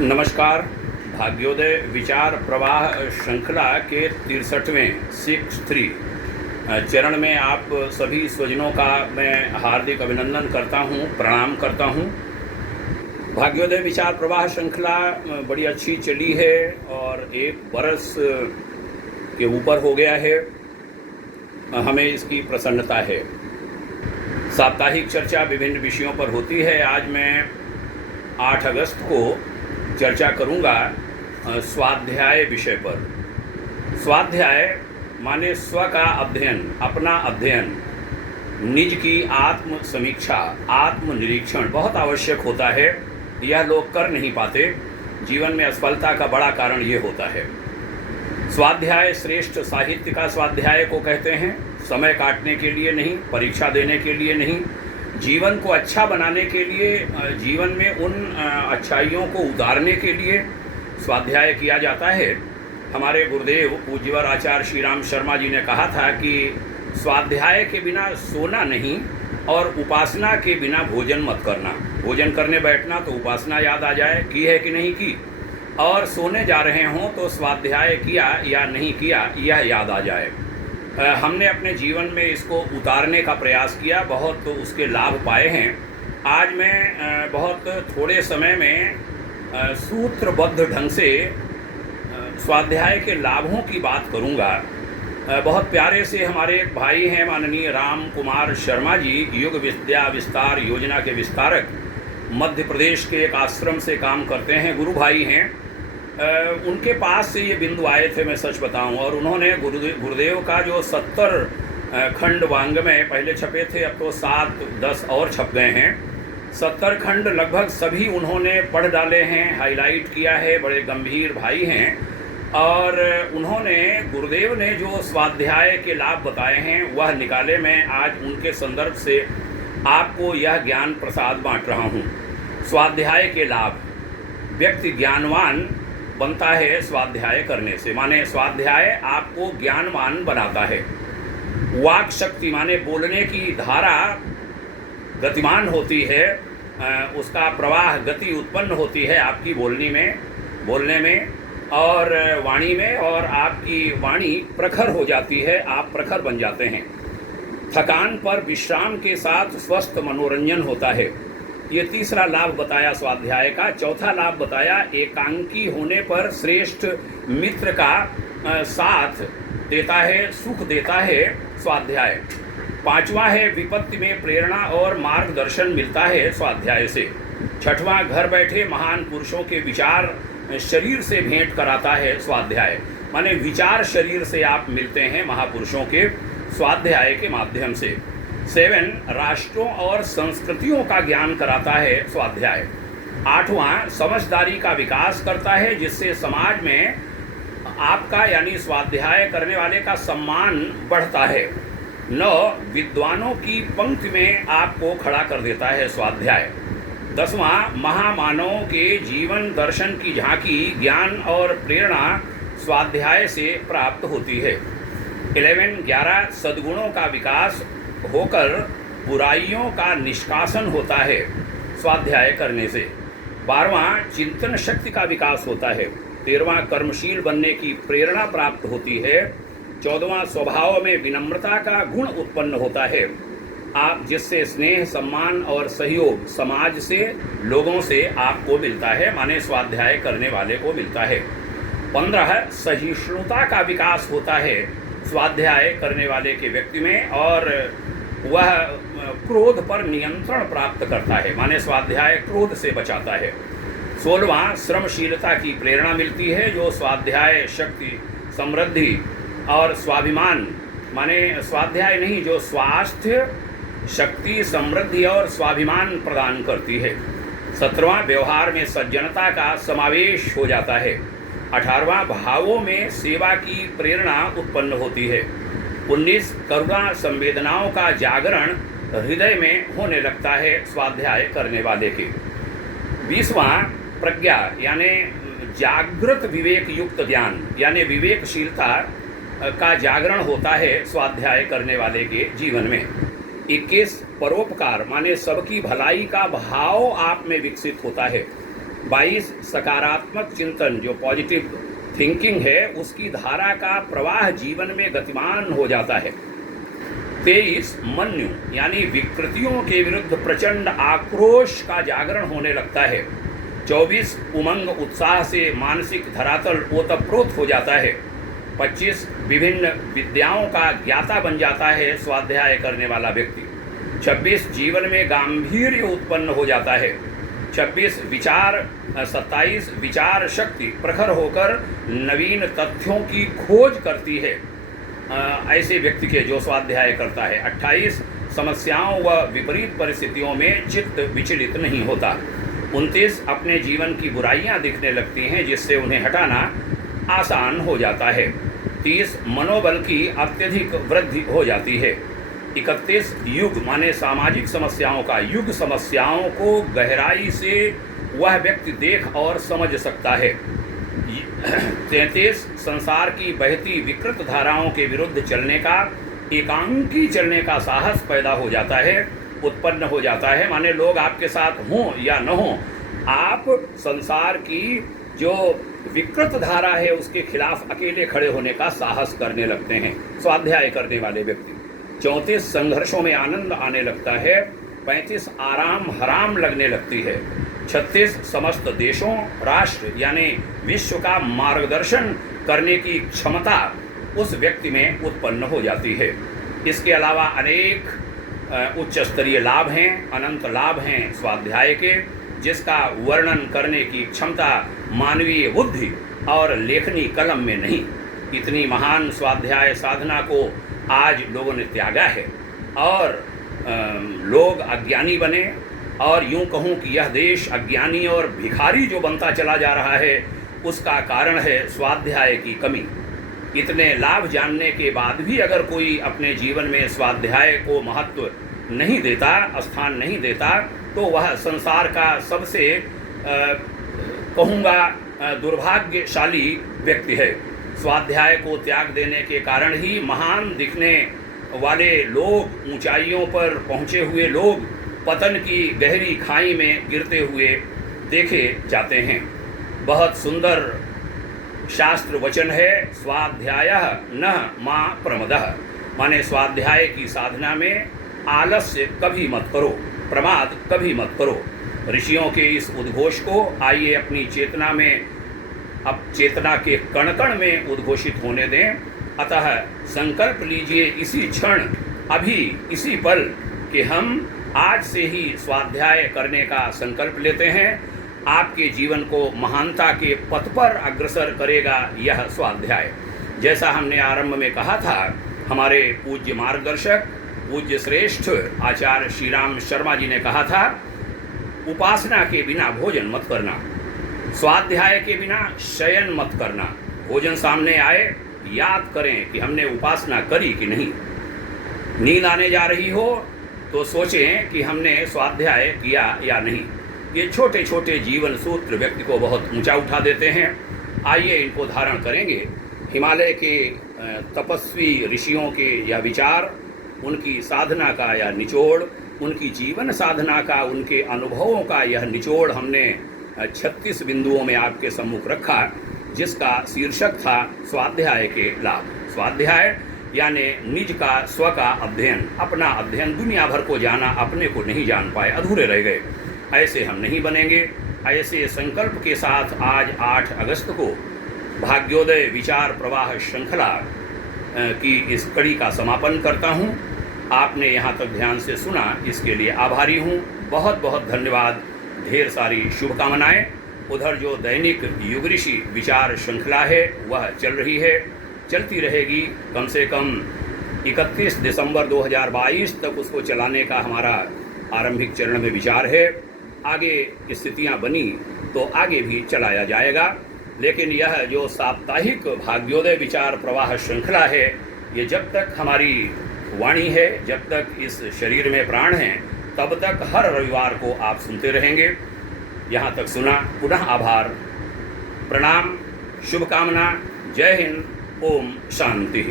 नमस्कार। भाग्योदय विचार प्रवाह श्रृंखला के 63वें 63 चरण में आप सभी स्वजनों का मैं हार्दिक अभिनंदन करता हूं, प्रणाम करता हूं। भाग्योदय विचार प्रवाह श्रृंखला बड़ी अच्छी चली है और एक बरस के ऊपर हो गया है। हमें इसकी प्रसन्नता है। साप्ताहिक चर्चा विभिन्न विषयों पर होती है। आज मैं 8 अगस्त को चर्चा करूंगा स्वाध्याय विषय पर। स्वाध्याय माने स्व का अध्ययन, अपना अध्ययन, निज की आत्म समीक्षा, आत्मनिरीक्षण बहुत आवश्यक होता है। यह लोग कर नहीं पाते। जीवन में असफलता का बड़ा कारण ये होता है। स्वाध्याय श्रेष्ठ साहित्य का स्वाध्याय को कहते हैं। समय काटने के लिए नहीं, परीक्षा देने के लिए नहीं, जीवन को अच्छा बनाने के लिए, जीवन में उन अच्छाइयों को उतारने के लिए स्वाध्याय किया जाता है। हमारे गुरुदेव पूज्यवर आचार्य श्री राम शर्मा जी ने कहा था कि स्वाध्याय के बिना सोना नहीं और उपासना के बिना भोजन मत करना। भोजन करने बैठना तो उपासना याद आ जाए, की है कि नहीं की, और सोने जा रहे हों तो स्वाध्याय किया या नहीं किया यह याद आ जाए। हमने अपने जीवन में इसको उतारने का प्रयास किया, बहुत तो उसके लाभ पाए हैं। आज मैं बहुत थोड़े समय में सूत्रबद्ध ढंग से स्वाध्याय के लाभों की बात करूंगा। बहुत प्यारे से हमारे एक भाई हैं माननीय राम कुमार शर्मा जी, युग विद्या विस्तार योजना के विस्तारक, मध्य प्रदेश के एक आश्रम से काम करते हैं, गुरु भाई हैं। उनके पास से ये बिंदु आए थे, मैं सच बताऊं, और उन्होंने गुरुदेव का जो 70 खंड वांग्मय पहले छपे थे, अब तो 7-10 और छप गए हैं। 70 खंड लगभग सभी उन्होंने पढ़ डाले हैं, हाईलाइट किया है। बड़े गंभीर भाई हैं और उन्होंने गुरुदेव ने जो स्वाध्याय के लाभ बताए हैं वह निकाले। मैं आज उनके संदर्भ से आपको यह ज्ञान प्रसाद बांट रहा हूँ। स्वाध्याय के लाभ। व्यक्ति ज्ञानवान बनता है स्वाध्याय करने से, माने स्वाध्याय आपको ज्ञानवान बनाता है। वाक शक्ति माने बोलने की धारा गतिमान होती है, उसका प्रवाह गति उत्पन्न होती है आपकी बोलने में और वाणी में, और आपकी वाणी प्रखर हो जाती है, आप प्रखर बन जाते हैं। थकान पर विश्राम के साथ स्वस्थ मनोरंजन होता है। ये तीसरा लाभ बताया स्वाध्याय का। चौथा लाभ बताया एकांकी होने पर श्रेष्ठ मित्र का साथ देता है, सुख देता है स्वाध्याय। पांचवा है विपत्ति में प्रेरणा और मार्गदर्शन मिलता है स्वाध्याय से। छठवां घर बैठे महान पुरुषों के विचार शरीर से भेंट कराता है स्वाध्याय, माने विचार शरीर से आप मिलते हैं महापुरुषों के स्वाध्याय के माध्यम से। 7 राष्ट्रों और संस्कृतियों का ज्ञान कराता है स्वाध्याय। 8वां समझदारी का विकास करता है, जिससे समाज में आपका यानी स्वाध्याय करने वाले का सम्मान बढ़ता है। 9 विद्वानों की पंक्ति में आपको खड़ा कर देता है स्वाध्याय। 10वां महामानवों के जीवन दर्शन की झांकी, ज्ञान और प्रेरणा स्वाध्याय से प्राप्त होती है। 11 सद्गुणों का विकास होकर बुराइयों का निष्कासन होता है स्वाध्याय करने से। 12वां चिंतन शक्ति का विकास होता है। 13वां कर्मशील बनने की प्रेरणा प्राप्त होती है। 14वां स्वभाव में विनम्रता का गुण उत्पन्न होता है, आप जिससे स्नेह, सम्मान और सहयोग समाज से, लोगों से आपको मिलता है, माने स्वाध्याय करने वाले को मिलता है। 15 सहिष्णुता का विकास होता है स्वाध्याय करने वाले के व्यक्ति में, और वह क्रोध पर नियंत्रण प्राप्त करता है, माने स्वाध्याय क्रोध से बचाता है। 16वां श्रमशीलता की प्रेरणा मिलती है, जो स्वाध्याय शक्ति, समृद्धि और स्वाभिमान, माने स्वाध्याय नहीं, जो स्वास्थ्य, शक्ति, समृद्धि और स्वाभिमान प्रदान करती है। 17वां व्यवहार में सज्जनता का समावेश हो जाता है। 18वां भावों में सेवा की प्रेरणा उत्पन्न होती है। 19 करुणा संवेदनाओं का जागरण हृदय में होने लगता है स्वाध्याय करने वाले के। 20वां प्रज्ञा यानी जागृत विवेक युक्त ज्ञान, यानी विवेकशीलता का जागरण होता है स्वाध्याय करने वाले के जीवन में। 21 परोपकार माने सबकी भलाई का भाव आप में विकसित होता है। 22 सकारात्मक चिंतन जो पॉजिटिव थिंकिंग है उसकी धारा का प्रवाह जीवन में गतिमान हो जाता है। 23 मन्यु यानी विकृतियों के विरुद्ध प्रचंड आक्रोश का जागरण होने लगता है। 24 उमंग उत्साह से मानसिक धरातल ओतप्रोत हो जाता है। 25 विभिन्न विद्याओं का ज्ञाता बन जाता है स्वाध्याय करने वाला व्यक्ति। 26 जीवन में गांधीर्य उत्पन्न हो जाता है। 27 विचार शक्ति प्रखर होकर नवीन तथ्यों की खोज करती है ऐसे व्यक्ति के जो स्वाध्याय करता है। 28 समस्याओं व विपरीत परिस्थितियों में चित्त विचलित नहीं होता। 29 अपने जीवन की बुराइयां दिखने लगती हैं जिससे उन्हें हटाना आसान हो जाता है। 30 मनोबल की अत्यधिक वृद्धि हो जाती है। 31 युग माने सामाजिक समस्याओं का युग, समस्याओं को गहराई से वह व्यक्ति देख और समझ सकता है। 33 संसार की बहती विकृत धाराओं के विरुद्ध चलने का, एकांकी चलने का साहस पैदा हो जाता है, उत्पन्न हो जाता है। माने लोग आपके साथ हों या न हों, आप संसार की जो विकृत धारा है उसके खिलाफ अकेले खड़े होने का साहस करने लगते हैं स्वाध्याय करने वाले व्यक्ति। 34 संघर्षों में आनंद आने लगता है। 35 आराम हराम लगने लगती है। 36 समस्त देशों, राष्ट्र यानी विश्व का मार्गदर्शन करने की क्षमता उस व्यक्ति में उत्पन्न हो जाती है। इसके अलावा अनेक उच्च स्तरीय लाभ हैं, अनंत लाभ हैं स्वाध्याय के, जिसका वर्णन करने की क्षमता मानवीय बुद्धि और लेखनी कलम में नहीं। इतनी महान स्वाध्याय साधना को आज लोगों ने त्यागा है और लोग अज्ञानी बने, और यूं कहूं कि यह देश अज्ञानी और भिखारी जो बनता चला जा रहा है उसका कारण है स्वाध्याय की कमी। इतने लाभ जानने के बाद भी अगर कोई अपने जीवन में स्वाध्याय को महत्व नहीं देता, स्थान नहीं देता, तो वह संसार का सबसे कहूँगा दुर्भाग्यशाली व्यक्ति है। स्वाध्याय को त्याग देने के कारण ही महान दिखने वाले लोग, ऊंचाइयों पर पहुँचे हुए लोग पतन की गहरी खाई में गिरते हुए देखे जाते हैं। बहुत सुंदर शास्त्र वचन है, स्वाध्यायः न मा प्रमदः, माने स्वाध्याय की साधना में आलस्य कभी मत करो, प्रमाद कभी मत करो। ऋषियों के इस उद्घोष को आइए अपनी चेतना में, अब चेतना के कण कण में उद्घोषित होने दें। अतः संकल्प लीजिए इसी क्षण, अभी इसी पल, कि हम आज से ही स्वाध्याय करने का संकल्प लेते हैं। आपके जीवन को महानता के पथ पर अग्रसर करेगा यह स्वाध्याय। जैसा हमने आरंभ में कहा था, हमारे पूज्य मार्गदर्शक, पूज्य श्रेष्ठ आचार्य श्री राम शर्मा जी ने कहा था, उपासना के बिना भोजन मत करना, स्वाध्याय के बिना शयन मत करना। भोजन सामने आए, याद करें कि हमने उपासना करी कि नहीं। नींद आने जा रही हो तो सोचें कि हमने स्वाध्याय किया या नहीं। ये छोटे छोटे जीवन सूत्र व्यक्ति को बहुत ऊंचा उठा देते हैं। आइए इनको धारण करेंगे। हिमालय के तपस्वी ऋषियों के यह विचार, उनकी साधना का यह निचोड़, उनकी जीवन साधना का, उनके अनुभवों का यह निचोड़ हमने 36 बिंदुओं में आपके सम्मुख रखा, जिसका शीर्षक था स्वाध्याय के लाभ। स्वाध्याय यानी निज का, स्व का अध्ययन, अपना अध्ययन, दुनिया भर को जाना, अपने को नहीं जान पाए, अधूरे रह गए। ऐसे हम नहीं बनेंगे। ऐसे संकल्प के साथ आज 8 अगस्त को भाग्योदय विचार प्रवाह श्रृंखला की इस कड़ी का समापन करता हूँ। आपने यहाँ तक ध्यान से सुना, इसके लिए आभारी हूँ। बहुत बहुत धन्यवाद। ढेर सारी शुभकामनाएं। उधर जो दैनिक युग ऋषि विचार श्रृंखला है वह चल रही है, चलती रहेगी। कम से कम 31 दिसंबर 2022 तक उसको चलाने का हमारा आरंभिक चरण में विचार है। आगे स्थितियां बनी तो आगे भी चलाया जाएगा, लेकिन यह जो साप्ताहिक भाग्योदय विचार प्रवाह श्रृंखला है, ये जब तक हमारी वाणी है, जब तक इस शरीर में प्राण हैं, तब तक हर रविवार को आप सुनते रहेंगे। यहाँ तक सुना, पुनः आभार, प्रणाम, शुभकामना। जय हिंद। ओम शांति।